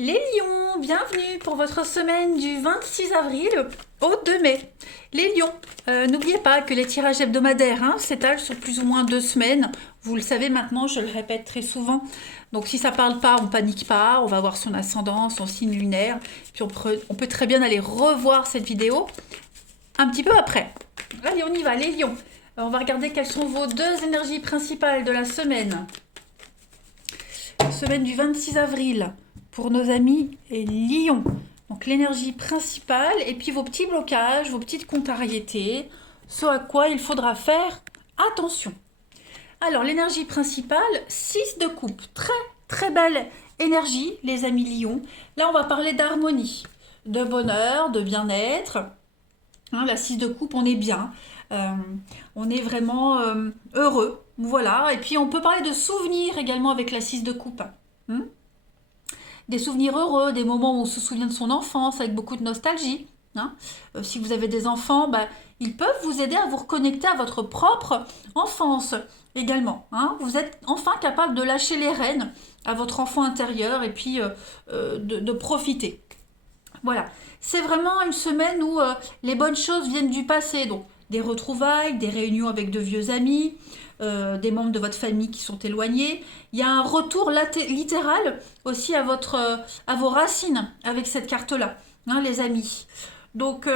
Les lions, bienvenue pour votre semaine du 26 avril au 2 mai. Les lions, n'oubliez pas que les tirages hebdomadaires s'étalent sur plus ou moins 2 semaines. Vous le savez maintenant, je le répète très souvent. Donc si ça parle pas, on panique pas, on va voir son ascendant, son signe lunaire. Puis on peut très bien aller revoir cette vidéo un petit peu après. Allez, on y va, les lions. On va regarder quelles sont vos deux énergies principales de la semaine. Semaine du 26 avril pour nos amis lions. Donc l'énergie principale et puis vos petits blocages, vos petites contrariétés, ce à quoi il faudra faire attention. Alors l'énergie principale, 6 de coupe. Très très belle énergie les amis lions. Là on va parler d'harmonie, de bonheur, de bien-être. La 6 de coupe, on est bien. On est vraiment heureux. Voilà. Et puis on peut parler de souvenirs également avec la 6 de coupe. Des souvenirs heureux, des moments où on se souvient de son enfance avec beaucoup de nostalgie. Si vous avez des enfants, ils peuvent vous aider à vous reconnecter à votre propre enfance également. Vous êtes enfin capable de lâcher les rênes à votre enfant intérieur et puis de profiter. Voilà, c'est vraiment une semaine où les bonnes choses viennent du passé. Donc des retrouvailles, des réunions avec de vieux amis, des membres de votre famille qui sont éloignés. Il y a un retour littéral aussi à vos racines avec cette carte-là, les amis. Donc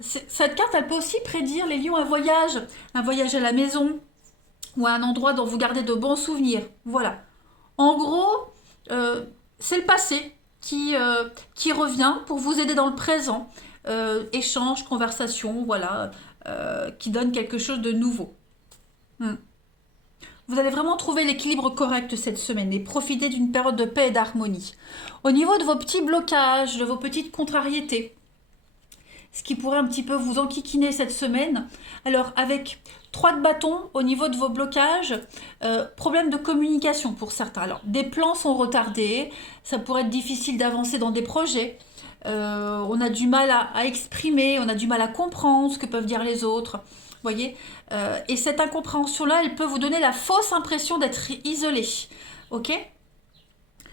cette carte, elle peut aussi prédire les lions un voyage à la maison ou à un endroit dont vous gardez de bons souvenirs. Voilà. En gros, c'est le passé qui revient pour vous aider dans le présent. Échange, conversation, voilà, qui donne quelque chose de nouveau. Vous allez vraiment trouver l'équilibre correct cette semaine et profiter d'une période de paix et d'harmonie. Au niveau de vos petits blocages, de vos petites contrariétés, ce qui pourrait un petit peu vous enquiquiner cette semaine, alors avec 3 de bâton au niveau de vos blocages, problème de communication pour certains. Alors des plans sont retardés, ça pourrait être difficile d'avancer dans des projets. On a du mal à exprimer, on a du mal à comprendre ce que peuvent dire les autres. Voyez, et cette incompréhension-là, elle peut vous donner la fausse impression d'être isolé. Ok?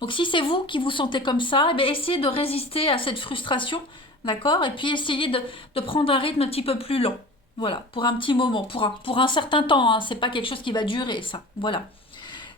Donc si c'est vous qui vous sentez comme ça, essayez de résister à cette frustration, d'accord? Et puis essayez de prendre un rythme un petit peu plus lent. Voilà, pour un petit moment, pour un certain temps. C'est pas quelque chose qui va durer, ça. Voilà.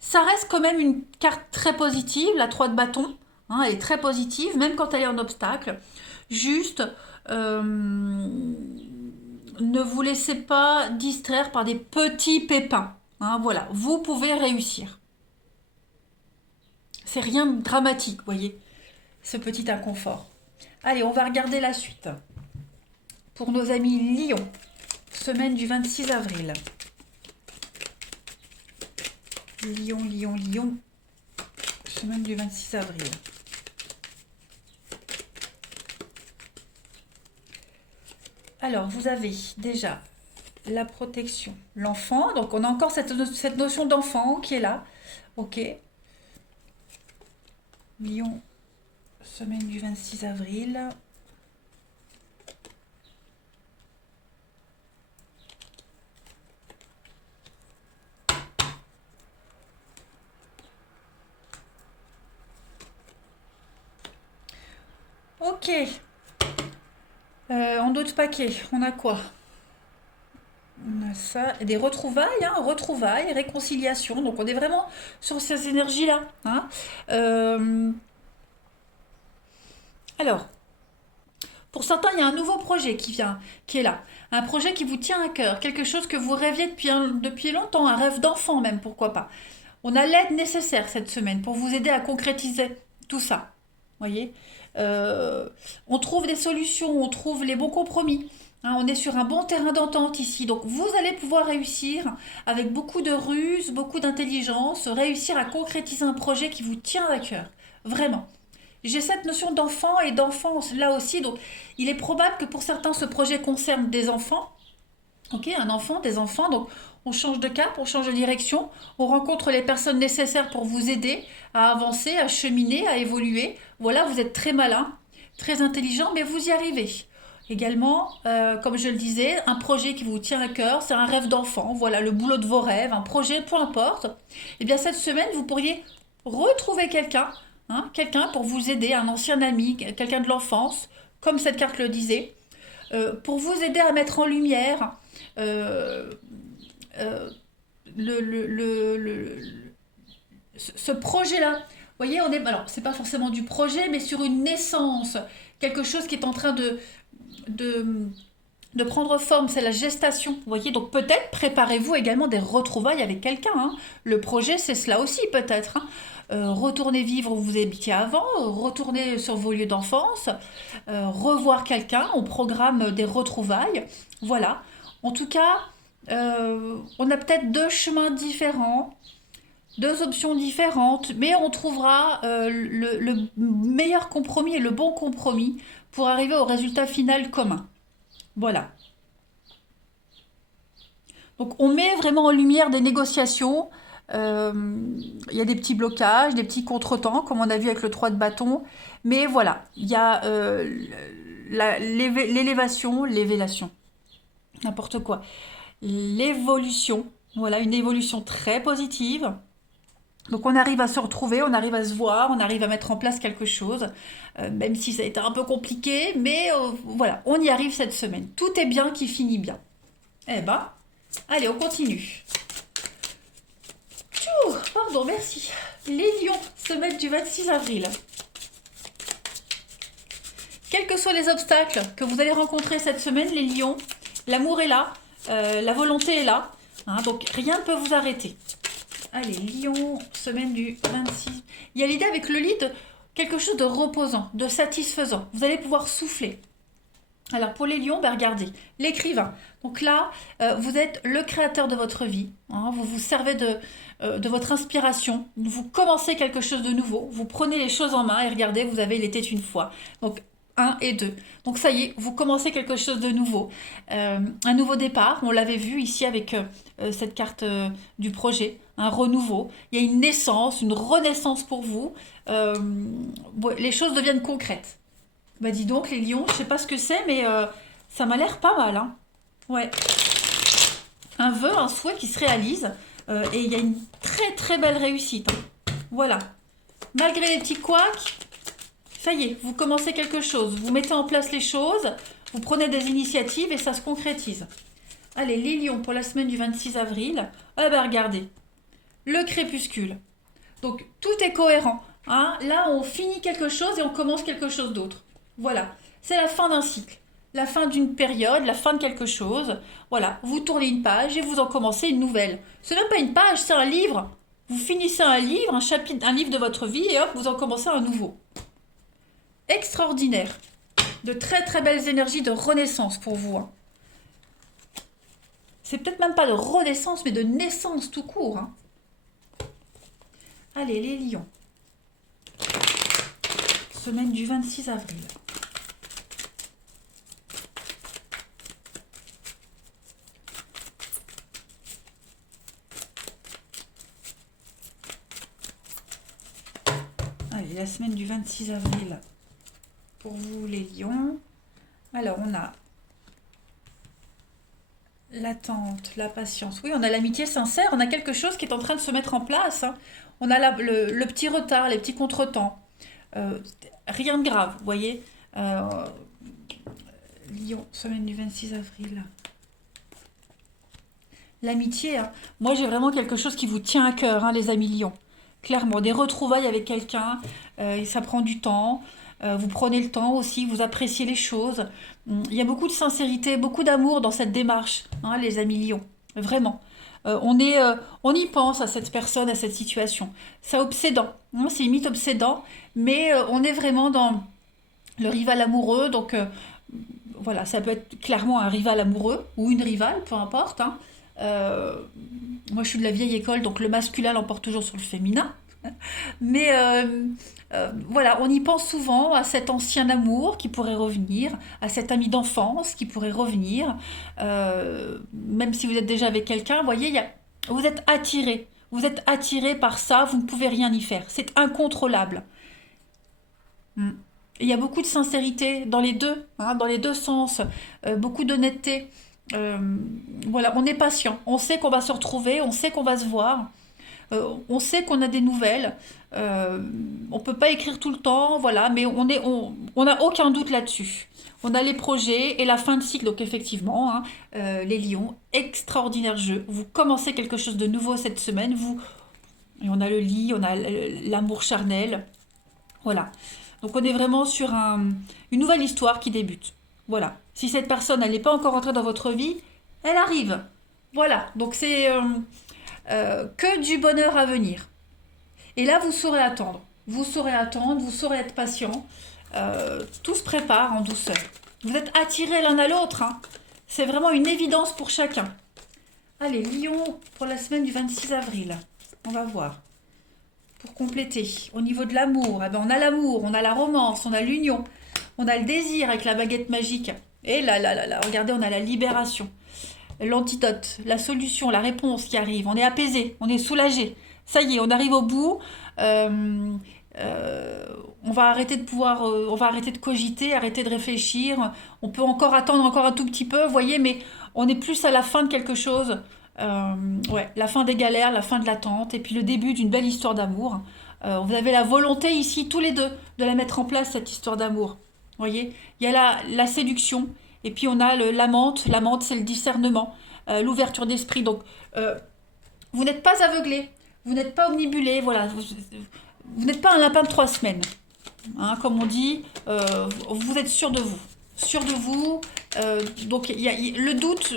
Ça reste quand même une carte très positive, la 3 de bâton. Elle est très positive, même quand elle est en obstacle. Juste, ne vous laissez pas distraire par des petits pépins. Voilà, vous pouvez réussir. C'est rien de dramatique, voyez, ce petit inconfort. Allez, on va regarder la suite. Pour nos amis Lion, semaine du 26 avril. Lion, Lion, Lion, semaine du 26 avril. Alors, vous avez déjà la protection, l'enfant. Donc, on a encore cette notion d'enfant qui est là. Ok. Lion, semaine du 26 avril. Ok. En d'autres paquets, on a quoi? On a ça, des retrouvailles, réconciliation. Donc on est vraiment sur ces énergies-là. Alors, pour certains, il y a un nouveau projet qui est là. Un projet qui vous tient à cœur, quelque chose que vous rêviez depuis longtemps, un rêve d'enfant même, pourquoi pas. On a l'aide nécessaire cette semaine pour vous aider à concrétiser tout ça. Voyez, on trouve des solutions, on trouve les bons compromis. On est sur un bon terrain d'entente ici. Donc vous allez pouvoir réussir avec beaucoup de ruse, beaucoup d'intelligence, réussir à concrétiser un projet qui vous tient à cœur. Vraiment. J'ai cette notion d'enfant et d'enfance là aussi. Donc il est probable que pour certains ce projet concerne des enfants. Ok, un enfant, des enfants. Donc on change de cap, on change de direction, on rencontre les personnes nécessaires pour vous aider à avancer, à cheminer, à évoluer. Voilà, vous êtes très malin, très intelligent, mais vous y arrivez. Également, comme je le disais, un projet qui vous tient à cœur, c'est un rêve d'enfant, voilà, le boulot de vos rêves, un projet, peu importe. Eh bien, cette semaine, vous pourriez retrouver quelqu'un hein, quelqu'un pour vous aider, un ancien ami, quelqu'un de l'enfance, comme cette carte le disait, pour vous aider à mettre en lumière euh, euh, ce projet-là. Vous voyez, on est, alors c'est pas forcément du projet, mais sur une naissance, quelque chose qui est en train de, de prendre forme, c'est la gestation. Vous voyez, donc peut-être préparez-vous également des retrouvailles avec quelqu'un, hein. Le projet, c'est cela aussi peut-être, hein. Retourner vivre où vous habitiez avant, retourner sur vos lieux d'enfance, revoir quelqu'un, on programme des retrouvailles. Voilà. En tout cas, on a peut-être deux chemins différents, deux options différentes, mais on trouvera le meilleur compromis et le bon compromis pour arriver au résultat final commun. Voilà. Donc on met vraiment en lumière des négociations. Euh, Il y a des petits blocages, des petits contretemps, comme on a vu avec le 3 de bâton. Mais voilà, il y a l'élévation, n'importe quoi. L'évolution, voilà, une évolution très positive. Donc on arrive à se retrouver, on arrive à se voir, on arrive à mettre en place quelque chose, même si ça a été un peu compliqué, mais voilà, on y arrive cette semaine. Tout est bien qui finit bien. Eh ben, allez, on continue. Tchou, pardon, merci. Les lions, semaine du 26 avril. Quels que soient les obstacles que vous allez rencontrer cette semaine, les lions, l'amour est là, la volonté est là, hein, donc rien ne peut vous arrêter. Allez, lion, semaine du 26. Il y a l'idée avec le lit de quelque chose de reposant, de satisfaisant. Vous allez pouvoir souffler. Alors pour les lions, ben regardez, l'écrivain. Donc là, vous êtes le créateur de votre vie, hein, vous vous servez de votre inspiration, vous commencez quelque chose de nouveau, vous prenez les choses en main et regardez, vous avez Il était une fois. Donc un et 2. Donc ça y est, vous commencez quelque chose de nouveau. Un nouveau départ, on l'avait vu ici avec cette carte du projet, un renouveau. Il y a une naissance, une renaissance pour vous. Les choses deviennent concrètes. Bah dis donc les lions, je sais pas ce que c'est, mais ça m'a l'air pas mal, hein. Ouais. Un vœu, un souhait qui se réalise. Et il y a une très très belle réussite, hein. Voilà. Malgré les petits couacs, ça y est, vous commencez quelque chose. Vous mettez en place les choses, vous prenez des initiatives et ça se concrétise. Allez, les lions pour la semaine du 26 avril. Ah ben regardez, le crépuscule. Donc tout est cohérent, hein. Là, on finit quelque chose et on commence quelque chose d'autre. Voilà, c'est la fin d'un cycle, la fin d'une période, la fin de quelque chose. Voilà, vous tournez une page et vous en commencez une nouvelle. C'est même pas une page, c'est un livre. Vous finissez un livre, un chapitre, un livre de votre vie et hop, vous en commencez un nouveau. Extraordinaire. De très très belles énergies de renaissance pour vous, hein. C'est peut-être même pas de renaissance, mais de naissance tout court, hein. Allez, les lions. Semaine du 26 avril. Allez, la semaine du 26 avril pour vous, les lions. Alors, on a l'attente, la patience. Oui, on a l'amitié sincère, on a quelque chose qui est en train de se mettre en place, hein. On a le petit retard, les petits contretemps. Euh, Rien de grave, vous voyez. Lion, semaine du 26 avril. L'amitié, hein. Moi j'ai vraiment quelque chose qui vous tient à cœur, hein, les amis lions. Clairement, des retrouvailles avec quelqu'un, ça prend du temps. Vous prenez le temps aussi, vous appréciez les choses. Il y a beaucoup de sincérité, beaucoup d'amour dans cette démarche, hein, les amis lions. Vraiment. On y pense à cette personne, à cette situation. C'est obsédant, hein, c'est limite obsédant, mais on est vraiment dans le rival amoureux. Donc voilà, ça peut être clairement un rival amoureux ou une rivale, peu importe, hein. Euh, Moi, je suis de la vieille école, donc le masculin l'emporte toujours sur le féminin. Mais voilà, on y pense souvent à cet ancien amour qui pourrait revenir, à cet ami d'enfance qui pourrait revenir. Même si vous êtes déjà avec quelqu'un, vous voyez, vous êtes attiré. Vous êtes attiré par ça, vous ne pouvez rien y faire. C'est incontrôlable. Mm. Et il y a beaucoup de sincérité dans les deux, hein, dans les deux sens, beaucoup d'honnêteté. Euh, voilà, on est patient, on sait qu'on va se retrouver, on sait qu'on va se voir. On sait qu'on a des nouvelles. On peut pas écrire tout le temps, voilà, mais on n'a aucun doute là-dessus. On a les projets et la fin de cycle, donc effectivement, hein, les lions, extraordinaire jeu. Vous commencez quelque chose de nouveau cette semaine. Et on a le lit, on a l'amour charnel. Voilà. Donc on est vraiment sur une nouvelle histoire qui débute. Voilà. Si cette personne, elle n'est pas encore entrée dans votre vie, elle arrive. Voilà. Donc c'est que du bonheur à venir. Et là, vous saurez attendre. Vous saurez attendre, vous saurez être patient. Tout se prépare en douceur. Vous êtes attirés l'un à l'autre, hein. C'est vraiment une évidence pour chacun. Allez, Lion pour la semaine du 26 avril. On va voir. Pour compléter, au niveau de l'amour, eh ben on a l'amour, on a la romance, on a l'union, on a le désir avec la baguette magique. Et là, regardez, on a la libération, l'antidote, la solution, la réponse qui arrive. On est apaisé, on est soulagé. Ça y est, on arrive au bout. On va arrêter on va arrêter de cogiter, arrêter de réfléchir. On peut encore attendre encore un tout petit peu, vous voyez, mais on est plus à la fin de quelque chose. Ouais, la fin des galères, la fin de l'attente, et puis le début d'une belle histoire d'amour. Vous avez la volonté ici, tous les deux, de la mettre en place, cette histoire d'amour. Vous voyez, il y a la séduction, et puis on a l'amante. L'amante, c'est le discernement, l'ouverture d'esprit. Donc, vous n'êtes pas aveuglé, vous n'êtes pas omnibulé, voilà. Vous n'êtes pas un lapin de 3 semaines. Hein, comme on dit, vous êtes sûr de vous. Sûr de vous. Donc, le doute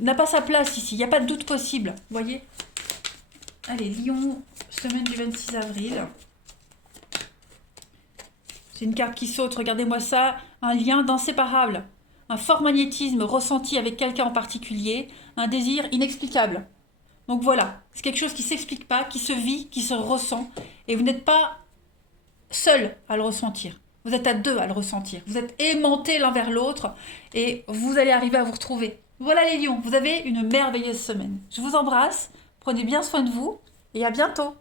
n'a pas sa place ici. Il n'y a pas de doute possible. Vous voyez? Allez, Lion, semaine du 26 avril. C'est une carte qui saute. Regardez-moi ça. Un lien d'inséparable. Un fort magnétisme ressenti avec quelqu'un en particulier. Un désir inexplicable. Donc voilà. C'est quelque chose qui ne s'explique pas, qui se vit, qui se ressent. Et vous n'êtes pas seul à le ressentir. Vous êtes à deux à le ressentir. Vous êtes aimantés l'un vers l'autre. Et vous allez arriver à vous retrouver. Voilà les lions, vous avez une merveilleuse semaine. Je vous embrasse, prenez bien soin de vous et à bientôt.